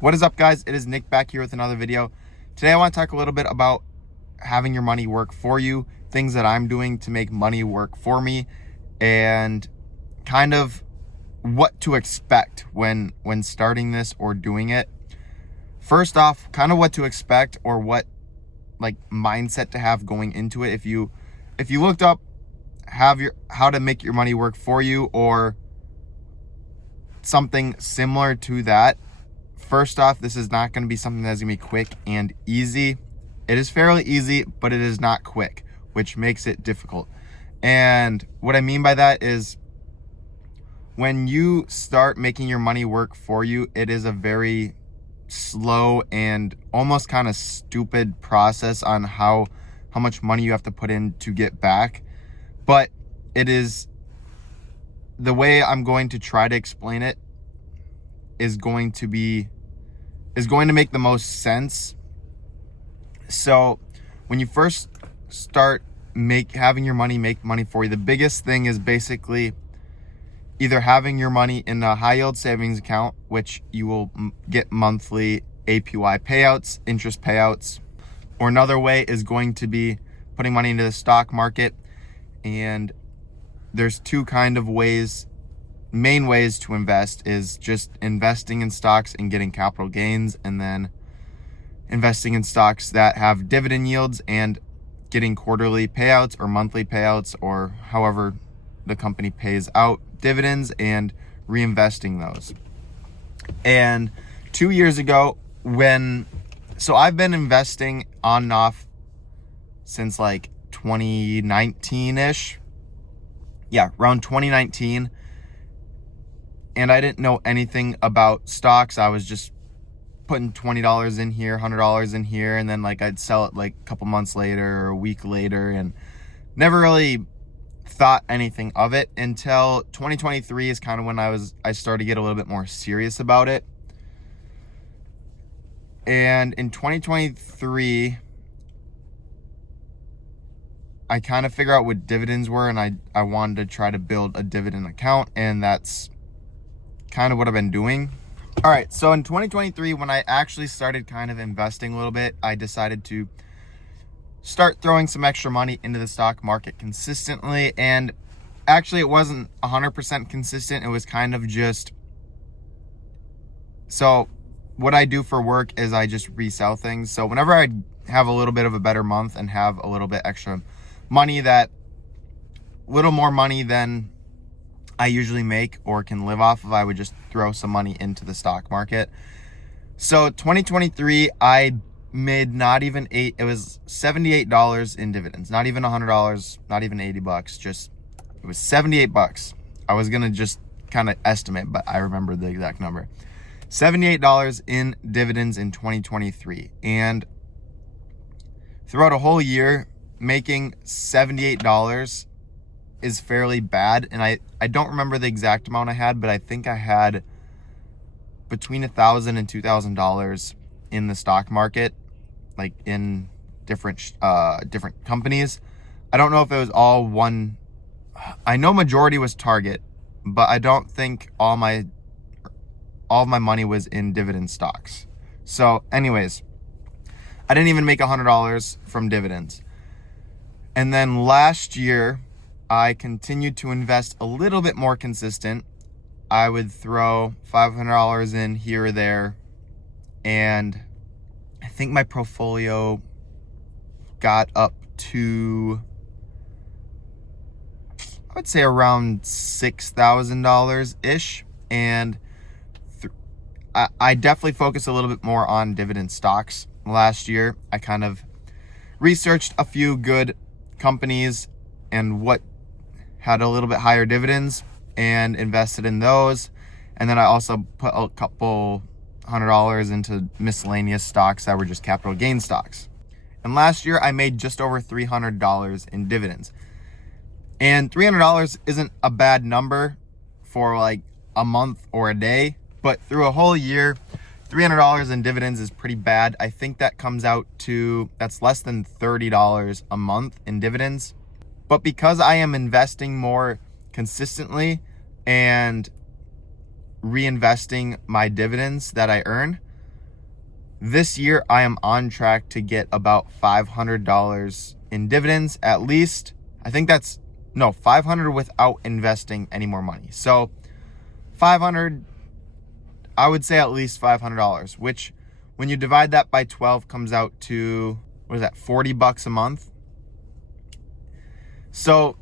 What is up, guys? It is Nick back here with another video. Today I want to talk a little bit about having your money work for you, things that I'm doing to make money work for me, and kind of what to expect when starting this or doing it. First off, kind of what to expect or what like mindset to have going into it. If you looked up how to make your money work for you or something similar to that, first off, this is not going to be something that's going to be quick and easy. It is fairly easy, but it is not quick, which makes it difficult. And what I mean by that is when you start making your money work for you, it is a very slow and almost kind of stupid process on how much money you have to put in to get back. But it is the way I'm going to try to explain it is going to make the most sense. So when you first start having your money make money for you, the biggest thing is basically either having your money in a high yield savings account, which you will get monthly APY payouts, interest payouts, or another way is going to be putting money into the stock market. And there's two kind of main ways to invest is just investing in stocks and getting capital gains, and then investing in stocks that have dividend yields and getting quarterly payouts or monthly payouts, or however the company pays out dividends, and reinvesting those. And 2 years ago so I've been investing on and off since like 2019-ish. Yeah, around 2019. And I didn't know anything about stocks. I was just putting $20 in here, $100 in here, and then like I'd sell it like a couple months later or a week later, and never really thought anything of it until 2023 is kind of when I started to get a little bit more serious about it. And in 2023, I kind of figured out what dividends were, and I wanted to try to build a dividend account, and that's kind of what I've been doing. All right, so in 2023, when I actually started kind of investing a little bit, I decided to start throwing some extra money into the stock market consistently. And actually, it wasn't 100% consistent. It was kind of just, so what I do for work is I just resell things. So whenever I have a little bit of a better month and have a little bit extra money, little more money than I usually make or can live off of, I would just throw some money into the stock market. So 2023, I made it was $78 in dividends, not even $100, not even $80, it was $78. I was gonna just kind of estimate, but I remember the exact number. $78 in dividends in 2023. And throughout a whole year, making $78 is fairly bad. And I don't remember the exact amount I had, but I think I had between $1,000 and $2,000 in the stock market, like in different companies. I don't know if it was all one. I know majority was Target, but I don't think all of my money was in dividend stocks. So anyways, I didn't even make $100 from dividends. And then last year, I continued to invest a little bit more consistent. I would throw $500 in here or there, and I think my portfolio got up to, I would say, around $6,000-ish. And I definitely focused a little bit more on dividend stocks last year. I kind of researched a few good companies and what had a little bit higher dividends and invested in those. And then I also put a couple $100 into miscellaneous stocks that were just capital gain stocks. And last year I made just over $300 in dividends. And $300 isn't a bad number for like a month or a day, but through a whole year, $300 in dividends is pretty bad. I think that comes out to, that's less than $30 a month in dividends. But because I am investing more consistently and reinvesting my dividends that I earn, This year, I am on track to get about $500 in dividends, at least. I think that's, no, 500 without investing any more money. So 500, I would say at least $500, which when you divide that by 12 comes out to, what is that, $40 a month? So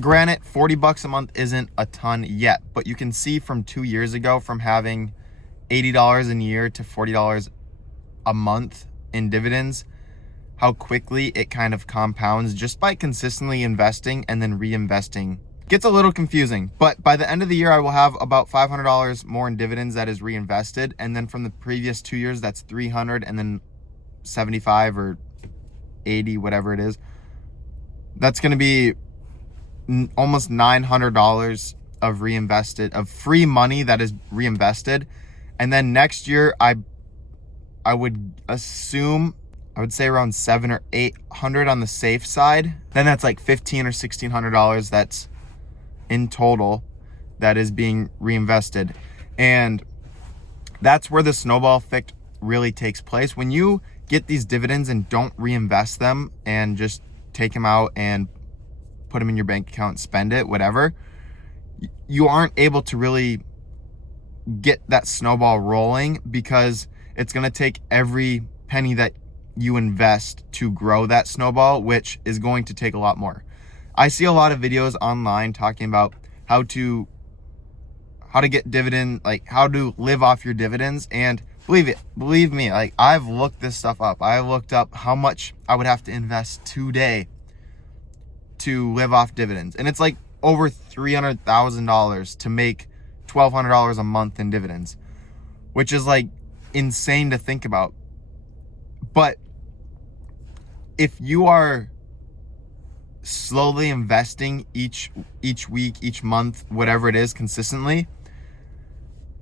granted, $40 a month isn't a ton yet, but you can see from 2 years ago, from having $80 a year to $40 a month in dividends, how quickly it kind of compounds just by consistently investing and then reinvesting. Gets a little confusing, but by the end of the year, I will have about $500 more in dividends that is reinvested. And then from the previous 2 years, that's 300, and then 75 or 80, whatever it is. That's going to be almost $900 of free money that is reinvested. And then next year, I would assume, I would say around $700 or $800 on the safe side. Then that's like $1,500 or $1,600 that's in total that is being reinvested. And that's where the snowball effect really takes place. When you get these dividends and don't reinvest them and just take them out and put them in your bank account, spend it, whatever, you aren't able to really get that snowball rolling, because it's going to take every penny that you invest to grow that snowball, which is going to take a lot more. I see a lot of videos online talking about how to get dividend, like how to live off your dividends. And believe me, like I've looked this stuff up. I looked up how much I would have to invest today to live off dividends. And it's like over $300,000 to make $1,200 a month in dividends, which is like insane to think about. But if you are slowly investing each week, each month, whatever it is, consistently,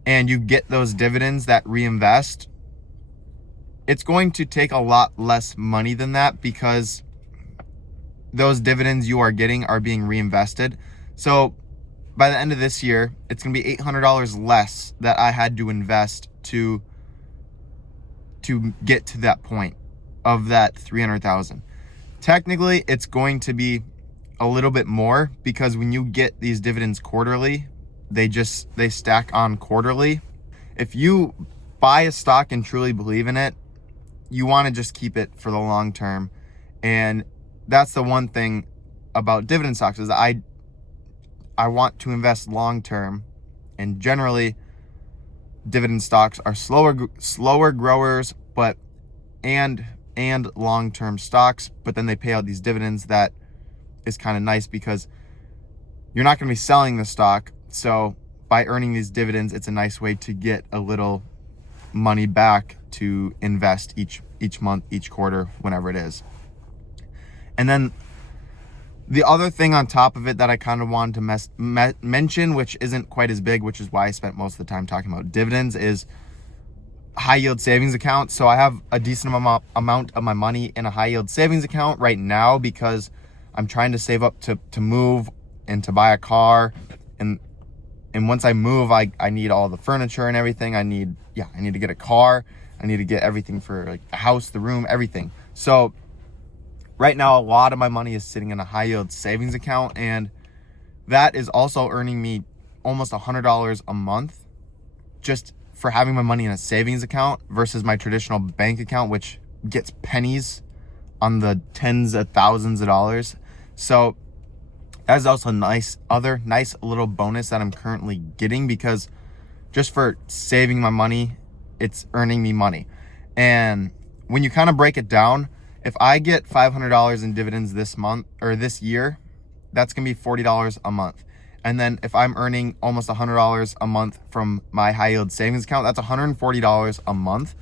and you get those dividends that reinvest, it's going to take a lot less money than that, because those dividends you are getting are being reinvested. So by the end of this year, it's going to be $800 less that I had to invest to get to that point of that 300,000. Technically, it's going to be a little bit more, because when you get these dividends quarterly, they stack on quarterly. If you buy a stock and truly believe in it, you want to just keep it for the long term. And that's the one thing about dividend stocks, is I want to invest long term, and generally dividend stocks are slower growers, but and long-term stocks, but then they pay out these dividends. That is kind of nice, because you're not going to be selling the stock. So by earning these dividends, it's a nice way to get a little money back to invest each month, each quarter, whenever it is. And then the other thing on top of it that I kind of wanted to mention, which isn't quite as big, which is why I spent most of the time talking about dividends, is high yield savings account. So I have a decent amount of my money in a high yield savings account right now, because I'm trying to save up to move and to buy a car. And once I move, I need all the furniture and everything. I need to get a car. I need to get everything for like a house, the room, everything. So right now, a lot of my money is sitting in a high yield savings account, and that is also earning me almost $100 a month just for having my money in a savings account versus my traditional bank account, which gets pennies on the tens of thousands of dollars. So that is also nice little bonus that I'm currently getting, because just for saving my money, it's earning me money. And when you kind of break it down, if I get $500 in dividends this month or this year, that's going to be $40 a month. And then if I'm earning almost $100 a month from my high yield savings account, that's $140 a month.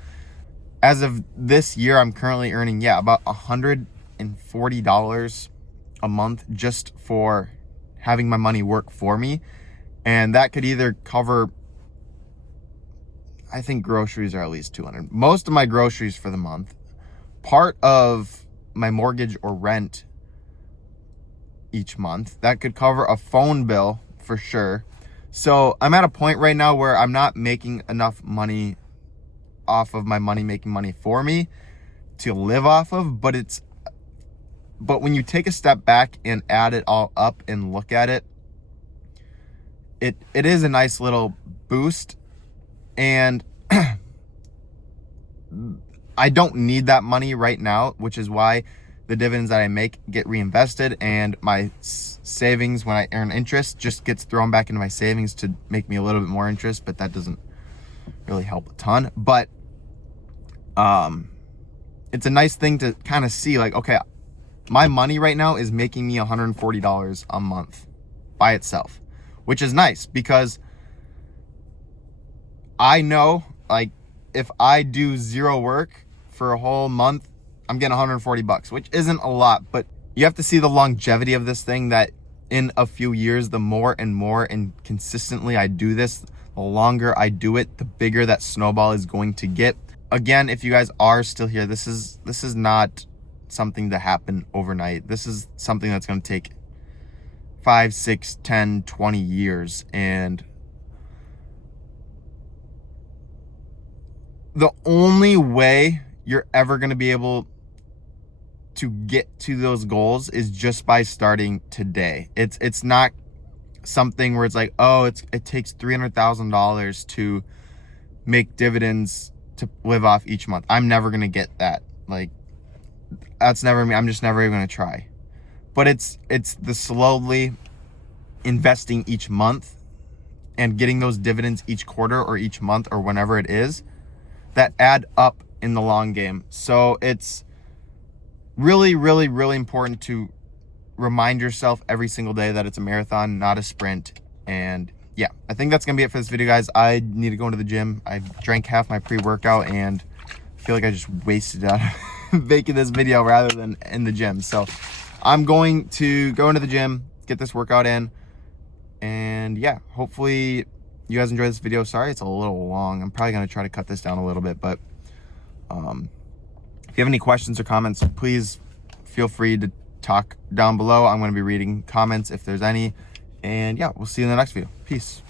As of this year, I'm currently earning, about $140 a month just for having my money work for me. And that could either cover, I think groceries are at least $200. Most of my groceries for the month, part of my mortgage or rent each month, that could cover a phone bill for sure. So I'm at a point right now where I'm not making enough money off of my money making money for me to live off of, but when you take a step back and add it all up and look at it, it is a nice little boost. And I don't need that money right now, which is why the dividends that I make get reinvested, and my savings, when I earn interest, just gets thrown back into my savings to make me a little bit more interest, but that doesn't really help a ton. But it's a nice thing to kind of see, like, okay, my money right now is making me $140 a month by itself, which is nice because I know, like, if I do zero work for a whole month, I'm getting 140 bucks, which isn't a lot, but you have to see the longevity of this thing, that in a few years, the more and consistently I do this, the longer I do it, the bigger that snowball is going to get. Again, if you guys are still here, this is not something to happen overnight. This is something that's going to take 5, 6, 10, 20 years. And the only way you're ever going to be able to get to those goals is just by starting today. It's not something where it's like, oh, it takes $300,000 to make dividends to live off each month. I'm never going to get that. Like, that's never me. I'm just never even going to try. But it's the slowly investing each month and getting those dividends each quarter or each month or whenever it is that add up in the long game. So it's really, really, really important to remind yourself every single day that it's a marathon, not a sprint. And yeah, I think that's gonna be it for this video, guys. I need to go into the gym. I drank half my pre-workout and I feel like I just wasted it out making this video rather than in the gym. So I'm going to go into the gym, get this workout in, and yeah, hopefully you guys enjoy this video. Sorry it's a little long. I'm probably gonna try to cut this down a little bit, but if you have any questions or comments, please feel free to talk down below. I'm going to be reading comments if there's any. And yeah, we'll see you in the next video. Peace.